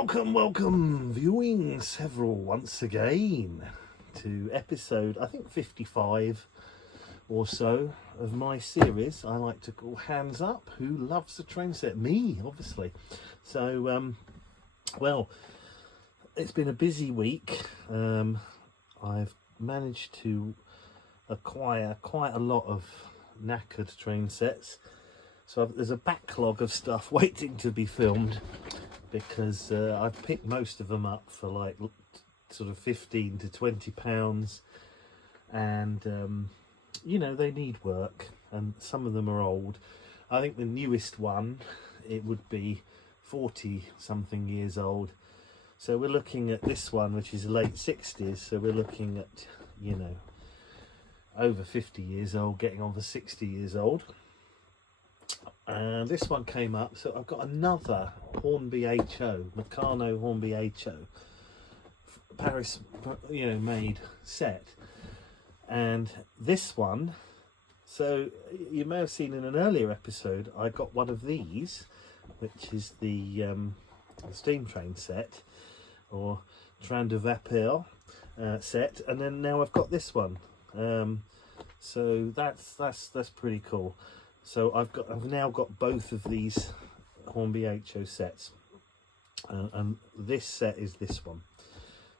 Welcome, viewing several once again to episode, I think 55 or so of my series I like to call Hands Up, Who Loves a Train Set? Me, obviously. So, well, it's been a busy week. I've managed to acquire quite a lot of knackered train sets. So there's a backlog of stuff waiting to be filmed, because I've picked most of them up for like sort of 15 to 20 pounds, and you know, they need work, and some of them are old. I think the newest one, it would be 40 something years old, so we're looking at this one, which is late 60s, so we're looking at, you know, over 50 years old, getting on for 60 years old. And this one came up, so I've got another Hornby-acHO, Meccano Hornby-acHO, Paris, you know, made set. And this one, so you may have seen in an earlier episode, I got one of these, which is the steam train set, or train de vapeur set, and then now I've got this one. So that's pretty cool. So I've now got both of these Hornby-acHO sets, and this set is this one.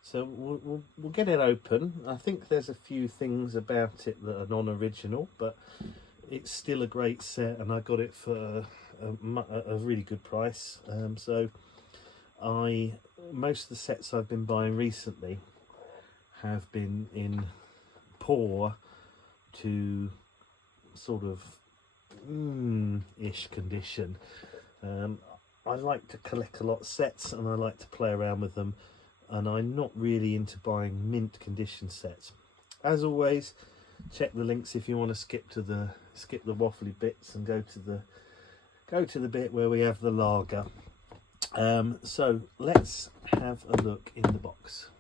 So we'll get it open. I think there's a few things about it that are non-original, but it's still a great set, and I got it for a really good price. So most of the sets I've been buying recently have been in poor to sort of ish condition. I like to collect a lot of sets, and I like to play around with them, and I'm not really into buying mint condition sets. As always, check the links if you want to skip the waffly bits and go to the bit where we have the lager. So let's have a look in the box.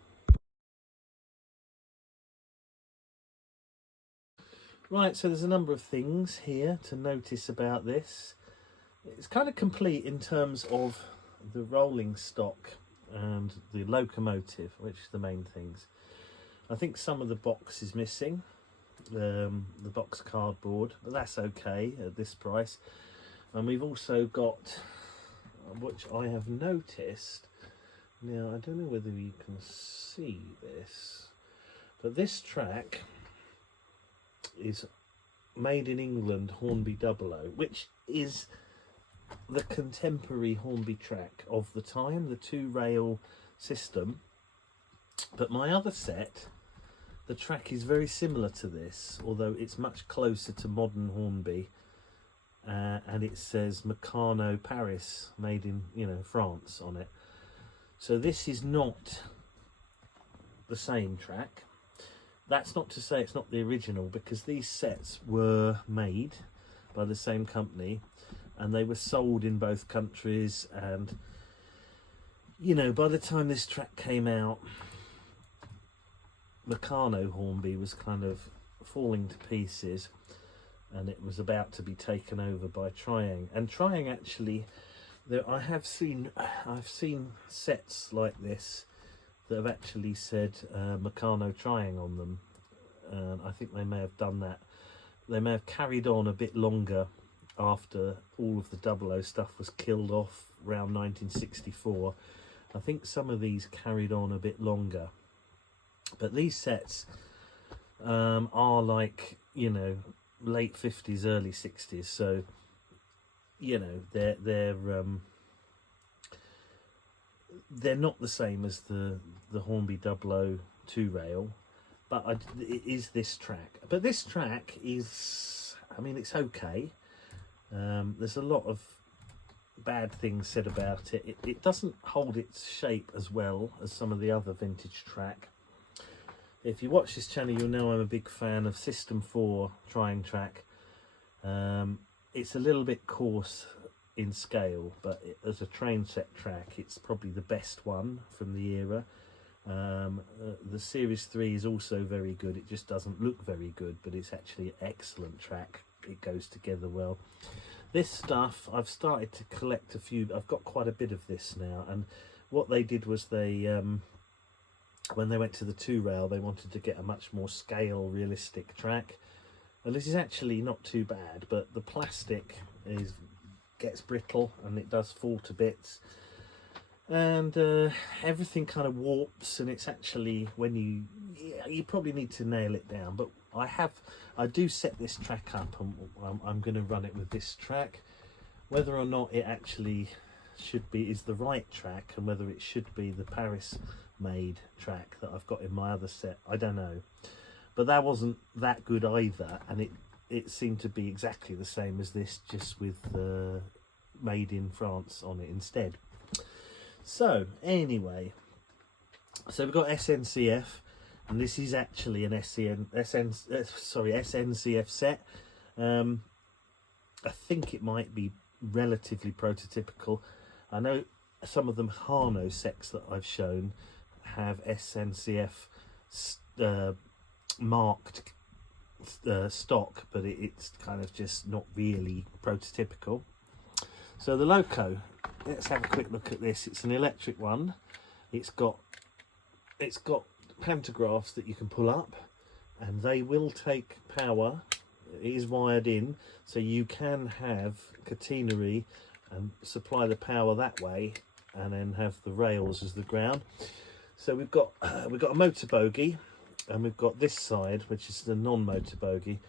Right, so there's a number of things here to notice about this. It's kind of complete in terms of the rolling stock and the locomotive, which is the main things. I think some of the box is missing, the box cardboard, but that's okay at this price. And we've also got, which I have noticed, now I don't know whether you can see this, but this track is made in England Hornby-acHO, which is the contemporary Hornby track of the time, the two rail system. But my other set, the track is very similar to this, although it's much closer to modern Hornby, and it says Meccano Paris, made in, you know, France on it. So this is not the same track. That's not to say it's not the original, because these sets were made by the same company and they were sold in both countries, and, you know, by the time this track came out, Meccano Hornby was kind of falling to pieces, and it was about to be taken over by Triang. And Triang, actually, I've seen sets like this that have actually said Meccano Triang on them. I think they may have done that. They may have carried on a bit longer after all of the 00 stuff was killed off around 1964. I think some of these carried on a bit longer. But these sets are like, you know, late 50s, early 60s. So, you know, they're not the same as the Hornby 00 two rail, but it is this track. But this track is, I mean, it's okay. There's a lot of bad things said about it. It doesn't hold its shape as well as some of the other vintage track. If you watch this channel, you'll know I'm a big fan of System 4 Triang track. It's a little bit coarse in scale, but as a train set track, it's probably the best one from the era. The Series 3 is also very good. It just doesn't look very good, but it's actually an excellent track. It goes together well. This stuff, I've started to collect a few. I've got quite a bit of this now, and what they did was they when they went to the 2-rail, they wanted to get a much more scale realistic track, and this is actually not too bad, but the plastic gets brittle and it does fall to bits, and everything kind of warps, and it's actually, when you probably need to nail it down. But I do set this track up, and I'm going to run it with this track. Whether or not it actually is the right track, and whether it should be the Paris made track that I've got in my other set, I don't know. But that wasn't that good either, and it seemed to be exactly the same as this, just with made in France on it instead. So anyway, so we've got SNCF, and this is actually an SNCF set. I think it might be relatively prototypical. I know some of the HUWLATS sets that I've shown have SNCF marked stock, but it's kind of just not really prototypical. So the Loco, let's have a quick look at this. It's an electric one. It's got pantographs that you can pull up, and they will take power. It is wired in, so you can have catenary and supply the power that way, and then have the rails as the ground. So we've got a motor bogie, and we've got this side, which is the non-motor bogie.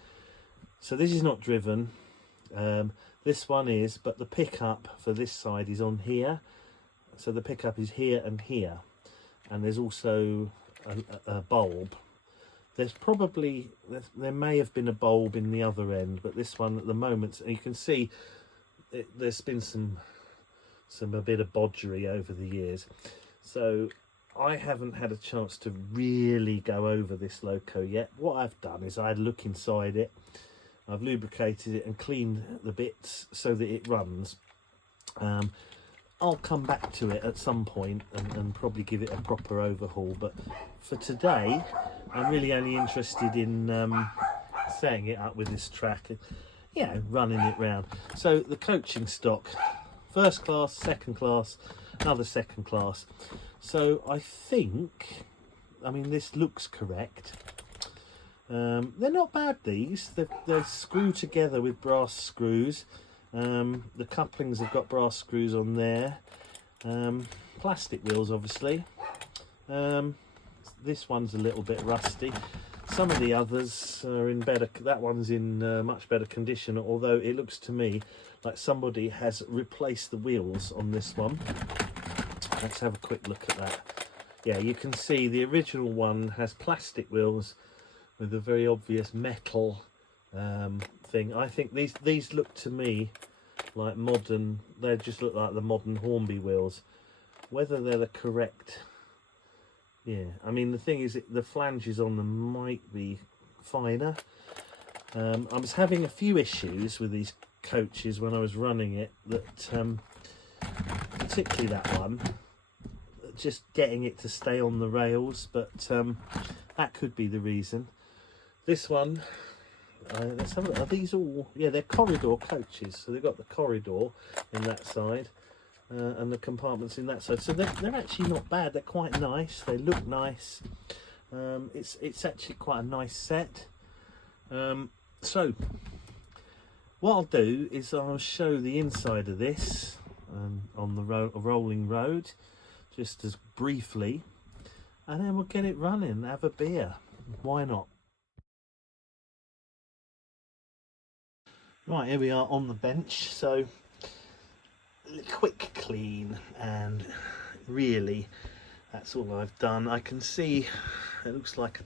So this is not driven. This one is, but the pickup for this side is on here. So the pickup is here and here, and there's also a bulb. There may have been a bulb in the other end, but this one at the moment, you can see there's been a bit of bodgery over the years. So I haven't had a chance to really go over this Loco yet. What I've done is I had a look inside it. I've lubricated it and cleaned the bits so that it runs. I'll come back to it at some point and probably give it a proper overhaul, but for today I'm really only interested in setting it up with this track and running it round. So the coaching stock, first class, second class, another second class. So I think, this looks correct. They're not bad, these. They're screwed together with brass screws. The couplings have got brass screws on there. Plastic wheels, obviously. This one's a little bit rusty. Some of the others are in better. That one's in much better condition, although it looks to me like somebody has replaced the wheels on this one. Let's have a quick look at that. Yeah, you can see the original one has plastic wheels with a very obvious metal thing. I think these look to me like modern. They just look like the modern Hornby wheels. Whether they're the correct, yeah. The thing is, the flanges on them might be finer. I was having a few issues with these coaches when I was running it. That particularly that one, just getting it to stay on the rails. But that could be the reason. This one, let's have a look. Are these all? Yeah, they're corridor coaches. So they've got the corridor in that side, and the compartments in that side. So they're actually not bad. They're quite nice. They look nice. It's actually quite a nice set. So what I'll do is I'll show the inside of this on the rolling road, just as briefly, and then we'll get it running. Have a beer. Why not? Right, here we are on the bench. So quick clean, and really that's all I've done. I can see it looks like a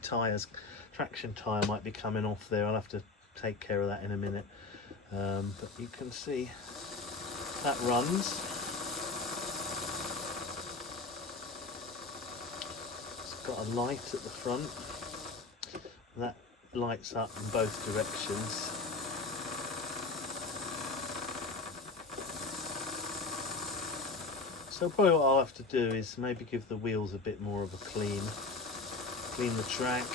traction tyre might be coming off there. I'll have to take care of that in a minute, but you can see that runs. It's got a light at the front that lights up in both directions. So probably what I'll have to do is maybe give the wheels a bit more of a clean the track,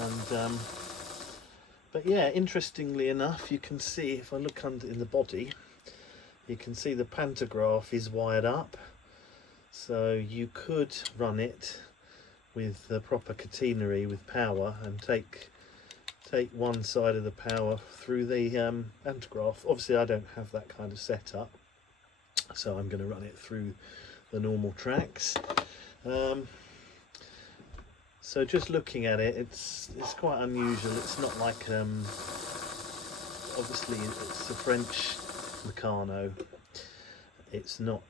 and but yeah, interestingly enough, you can see, if I look under in the body, you can see the pantograph is wired up. So you could run it with the proper catenary with power and take one side of the power through the pantograph. Obviously I don't have that kind of setup, so I'm going to run it through the normal tracks. So just looking at it, it's quite unusual. It's not like obviously it's a French Meccano. It's not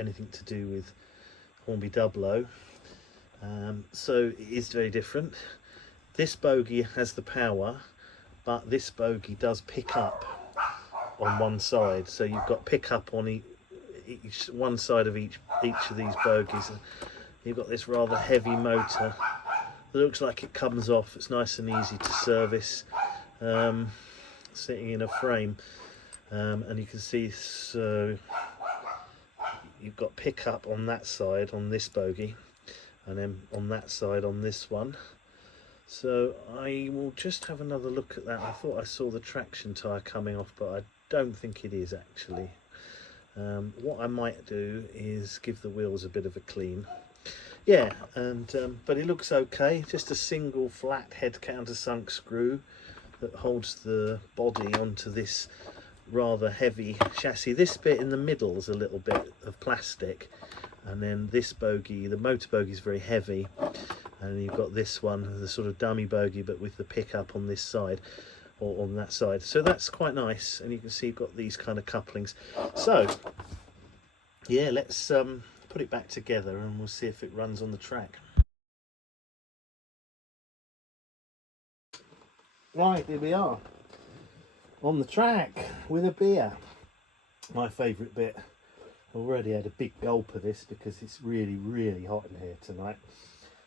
anything to do with Hornby-acHO. So it is very different. This bogie has the power, but this bogie does pick up on one side. So you've got pick up on each one side of each of these bogies. You've got this rather heavy motor. It looks like it comes off. It's nice and easy to service, sitting in a frame. And you can see, so you've got pick up on that side on this bogie, and then on that side on this one. So I will just have another look at that. I thought I saw the traction tyre coming off, but I don't think it is actually. What I might do is give the wheels a bit of a clean. Yeah, and but it looks okay. Just a single flat head countersunk screw that holds the body onto this rather heavy chassis. This bit in the middle is a little bit of plastic, and then this bogie, the motor bogie, is very heavy, and you've got this one, the sort of dummy bogie, but with the pickup on this side or on that side. So that's quite nice, and you can see you've got these kind of couplings. So yeah, let's put it back together and we'll see if it runs on the track. Right, here we are on the track with a beer. My favourite bit. I've already had a big gulp of this because it's really, really hot in here tonight.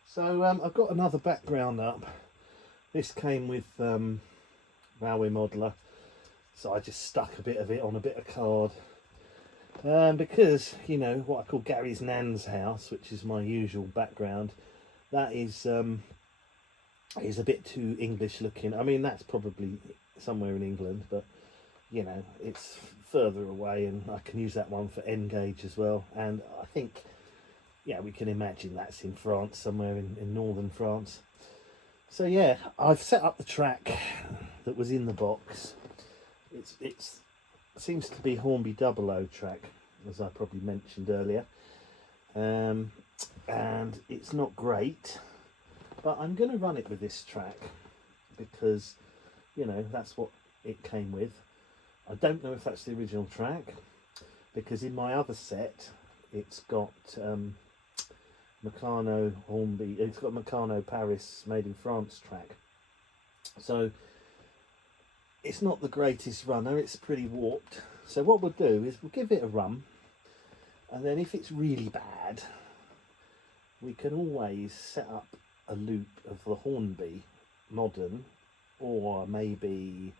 So I've got another background up. This came with HUWLATS modeler, so I just stuck a bit of it on a bit of card. Because, you know, what I call Gary's Nan's house, which is my usual background, that is a bit too English looking. I mean, that's probably somewhere in England, but you know, it's further away, and I can use that one for N-gauge as well. And I think, yeah, we can imagine that's in France, somewhere in northern France. So yeah, I've set up the track that was in the box. It seems to be Hornby-acHO track, as I probably mentioned earlier, and it's not great, but I'm going to run it with this track because, you know, that's what it came with. I don't know if that's the original track, because in my other set it's got Meccano Hornby, it's got Meccano Paris made in France track. So it's not the greatest runner, it's pretty warped. So what we'll do is we'll give it a run, and then if it's really bad, we can always set up a loop of the Hornby modern, or maybe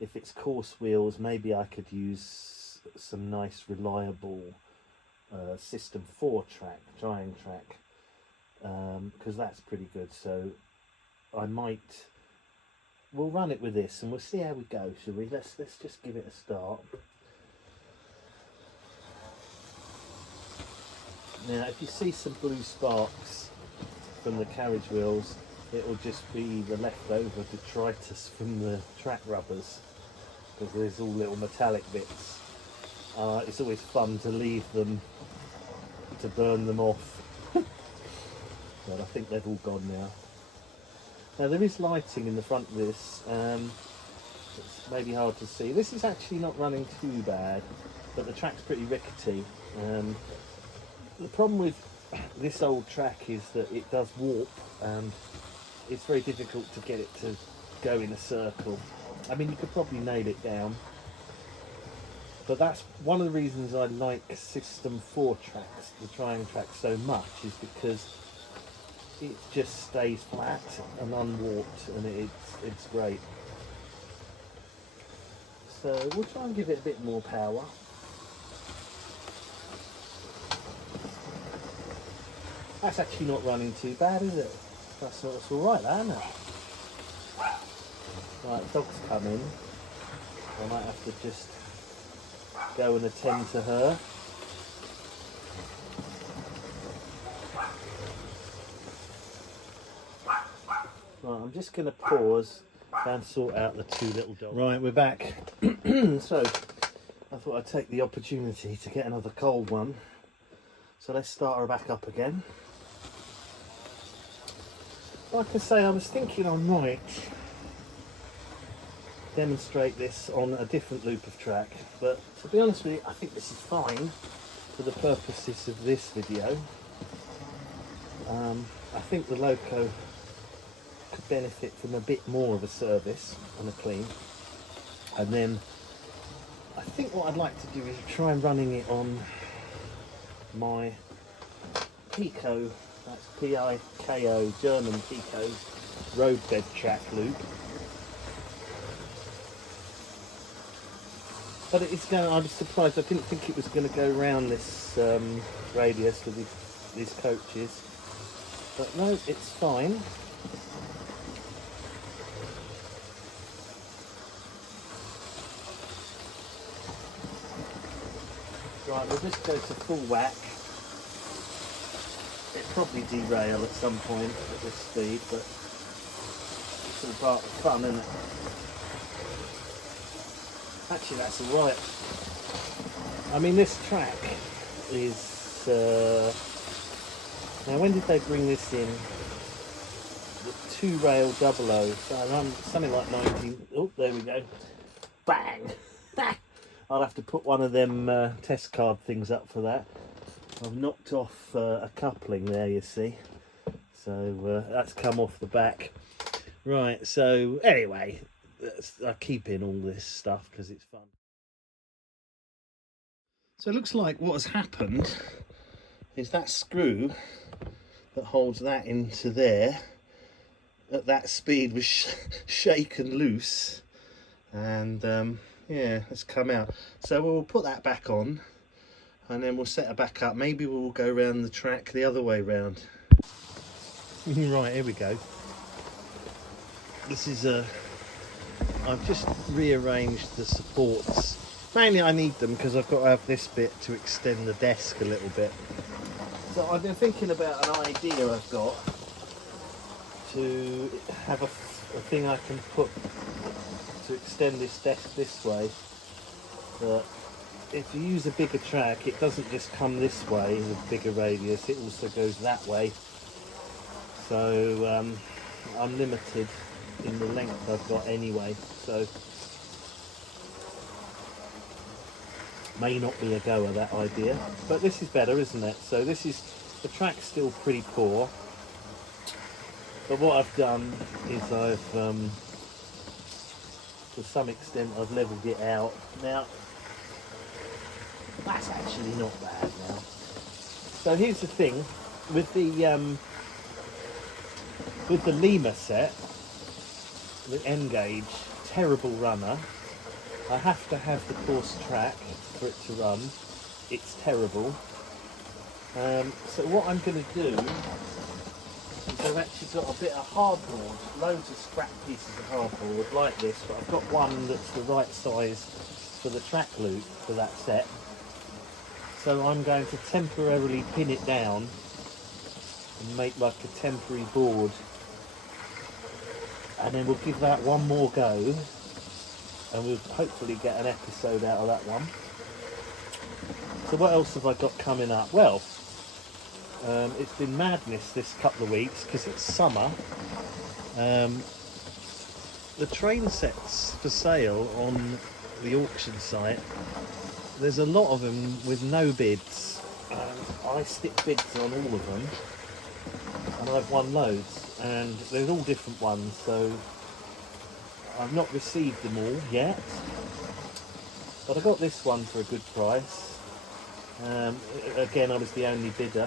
if it's course wheels, maybe I could use some nice reliable System 4 track, drying track, because that's pretty good. So we'll run it with this and we'll see how we go, shall we? Let's just give it a start. Now if you see some blue sparks from the carriage wheels, it will just be the leftover detritus from the track rubbers, because there's all little metallic bits. It's always fun to leave them, to burn them off. But I think they've all gone now. Now there is lighting in the front of this, it's maybe hard to see. This is actually not running too bad, but the track's pretty rickety. The problem with this old track is that it does warp, and it's very difficult to get it to go in a circle. I mean, you could probably nail it down, but that's one of the reasons I like System 4 tracks, the trying track, so much, is because it just stays flat and unwarped, and it's great. So we'll try and give it a bit more power. That's actually not running too bad, is it? That's all right, isn't it? Right, dog's coming. I might have to just go and attend to her. Right, I'm just going to pause and sort out the two little dogs. Right, we're back. So, I thought I'd take the opportunity to get another cold one. So let's start her back up again. Like I say, I was thinking I might demonstrate this on a different loop of track, but to be honest with you, I think this is fine for the purposes of this video. I think the Loco could benefit from a bit more of a service and a clean, and then I think what I'd like to do is try running it on my HUWLATS, that's P-I-K-O, German Pico roadbed track loop. But it's going. I was surprised. I didn't think it was going to go around this radius with these coaches. But no, it's fine. Right, we'll just go to full whack. It'll probably derail at some point at this speed, but it's all part of the fun, isn't it? Actually, that's alright. I mean, this track is... now, when did they bring this in? The 2-rail 00. So something like 19... Oh, there we go. Bang! I'll have to put one of them test card things up for that. I've knocked off a coupling there, you see. So that's come off the back. Right, so anyway... I keep in all this stuff because it's fun. So it looks like what has happened is that screw that holds that into there at that speed was shaken loose, and yeah, it's come out. So we'll put that back on and then we'll set it back up. Maybe we'll go around the track the other way round. Right, here we go. This is I've just rearranged the supports. Mainly I need them because I've got to have this bit to extend the desk a little bit. So I've been thinking about an idea I've got to have a thing I can put to extend this desk this way. But if you use a bigger track, it doesn't just come this way with bigger radius, it also goes that way. So I'm limited in the length I've got anyway, so may not be a goer, that idea, but this is better, isn't it? So this is, the track's still pretty poor, but what I've done is I've to some extent I've levelled it out. Now that's actually not bad now. So here's the thing with the Lima set, the N-gauge, terrible runner. I have to have the course track for it to run. It's terrible. So what I'm going to do is I've actually got a bit of hardboard, loads of scrap pieces of hardboard like this, but I've got one that's the right size for the track loop for that set. So I'm going to temporarily pin it down and make like a temporary board. And then we'll give that one more go, and we'll hopefully get an episode out of that one. So what else have I got coming up? Well, it's been madness this couple of weeks because it's summer. The train sets for sale on the auction site, there's a lot of them with no bids. I stick bids on all of them, and I've won loads. And there's all different ones, so I've not received them all yet, but I got this one for a good price. Again, I was the only bidder.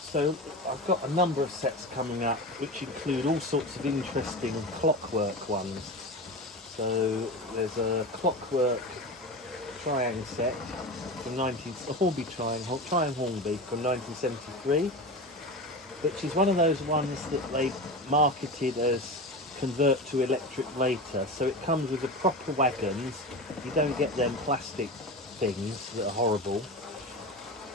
So I've got a number of sets coming up which include all sorts of interesting clockwork ones. So there's a clockwork Triang set from Hornby Triang Hornby from 1973. Which is one of those ones that they marketed as convert to electric later. So it comes with the proper wagons. You don't get them plastic things that are horrible.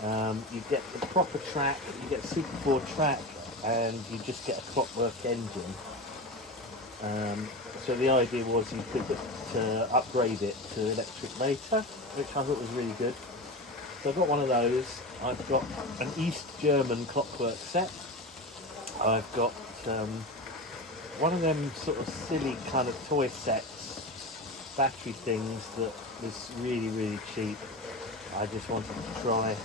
You get the proper track, you get Super 4 track, and you just get a clockwork engine. So the idea was you could upgrade it to electric motor, which I thought was really good. So I've got one of those. I've got an East German clockwork set. I've got one of them sort of silly kind of toy sets, battery things that was really cheap. I just wanted to try.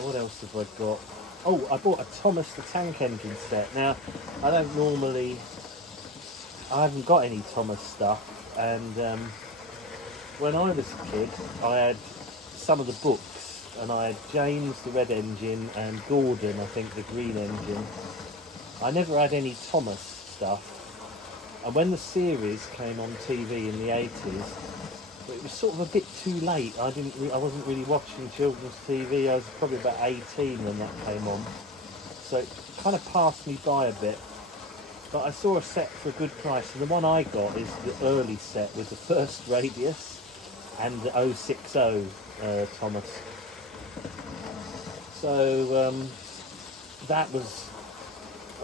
What else have I got? Oh, I bought a Thomas the Tank Engine set. Now, I haven't got any Thomas stuff, and when I was a kid, I had some of the books, and I had James the Red Engine and Gordon, I think, the Green Engine. I never had any Thomas stuff, and when the series came on TV in the 80s, it was sort of a bit too late. I wasn't really watching children's TV. I was probably about 18 when that came on, so it kind of passed me by a bit. But I saw a set for a good price, and the one I got is the early set with the first radius and the 060 Thomas. So that was,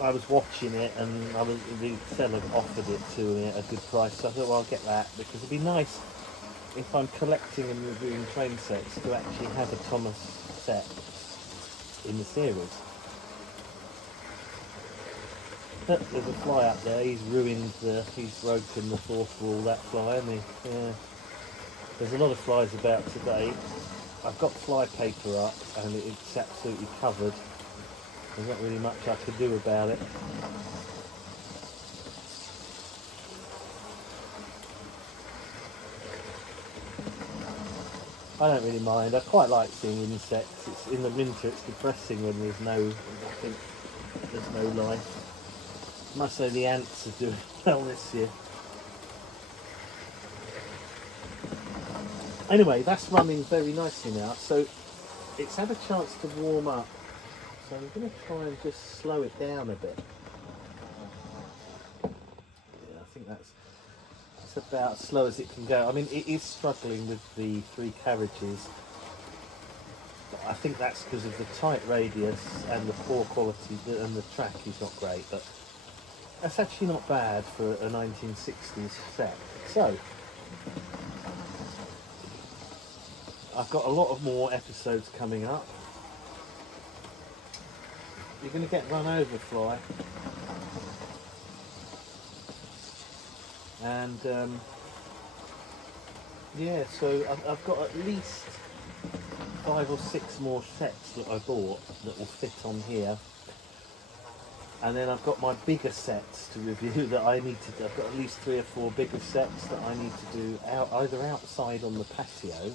I was watching it, and the seller offered it to me at a good price, so I thought, well, I'll get that, because it'd be nice if I'm collecting and reviewing train sets to actually have a Thomas set in the series. There's a fly up there. He's broken the fourth wall, that fly, hasn't he? Yeah. There's a lot of flies about today. I've got fly paper up and it's absolutely covered. There's not really much I could do about it. I don't really mind. I quite like seeing insects. In the winter it's depressing when there's no life. I must say the ants are doing well this year. Anyway, that's running very nicely now, so it's had a chance to warm up. So I'm going to try and just slow it down a bit. Yeah, I think that's about as slow as it can go. I mean, it is struggling with the 3 carriages. But I think that's because of the tight radius and the poor quality, and the track is not great, but that's actually not bad for a 1960s set. So, I've got a lot of more episodes coming up. You're going to get run over, fly. And, yeah, so I've got at least 5 or 6 more sets that I bought that will fit on here. And then I've got my bigger sets to review that I need to do. I've got at least 3 or 4 bigger sets that I need to do either outside on the patio,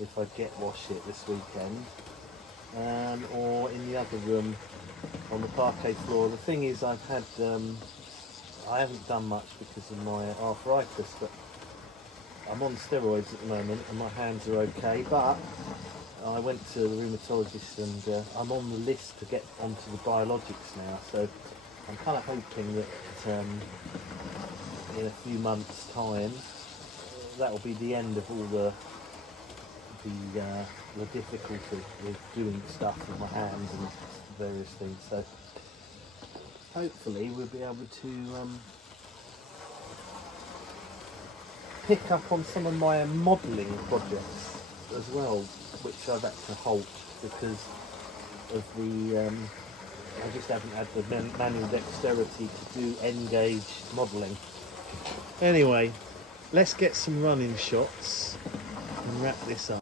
if I wash it this weekend, or in the other room on the parquet floor. The thing is, I haven't done much because of my arthritis, but I'm on steroids at the moment and my hands are okay, but I went to the rheumatologist and I'm on the list to get onto the biologics now, so I'm kind of hoping that in a few months' time that will be the end of all the difficulty with doing stuff with my hands and various things. So hopefully we'll be able to pick up on some of my modelling projects as well, which I've had to halt because of the I just haven't had the manual dexterity to do N-gauge modelling. Anyway, let's get some running shots and wrap this up.